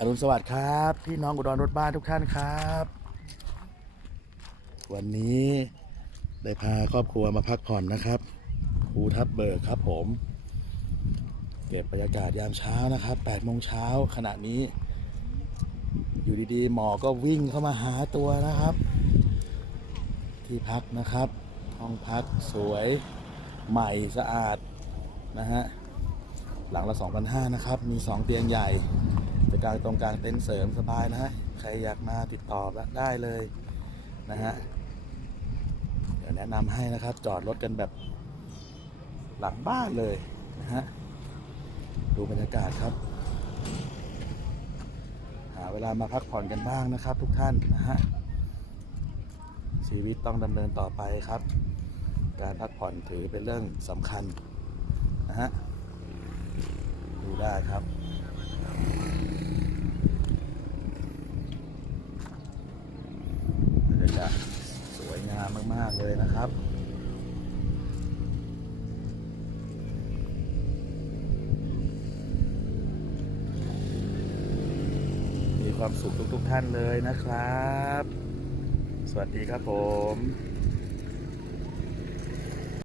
อรุณสวัสดิ์ครับ พี่น้องอุดรรถบ้านทุกท่านครับ วันนี้ได้พาครอบครัวมาพักผ่อนนะครับภูทับเบิกครับผม เก็บบรรยากาศยามเช้านะครับ8โมงเช้าขณะนี้ อยู่ดีๆ หมอก็วิ่งเข้ามาหาตัวนะครับ ที่พักนะครับ ห้องพักสวยใหม่สะอาดนะฮะหลังละ2,500นะครับ มี 2 เตียงใหญ่ จะกลางตรงกลางเต็นท์เสริมสบายนะฮะ ใครอยากมาติดต่อได้เลยนะฮะ เดี๋ยวแนะนำให้นะครับ จอดรถกันแบบหลังบ้านเลยนะฮะ ดูบรรยากาศครับ หาเวลามาพักผ่อนกันบ้างนะครับ ทุกท่านนะฮะ ชีวิตต้องดำเนินต่อไปครับ การพักผ่อนถือเป็นเรื่องสำคัญนะฮะ ดูได้ครับ บรรยากาศสวยงาม มาก ๆ เลยนะครับ มีความสุขทุก ๆ ท่านเลยนะครับ สวัสดีครับผม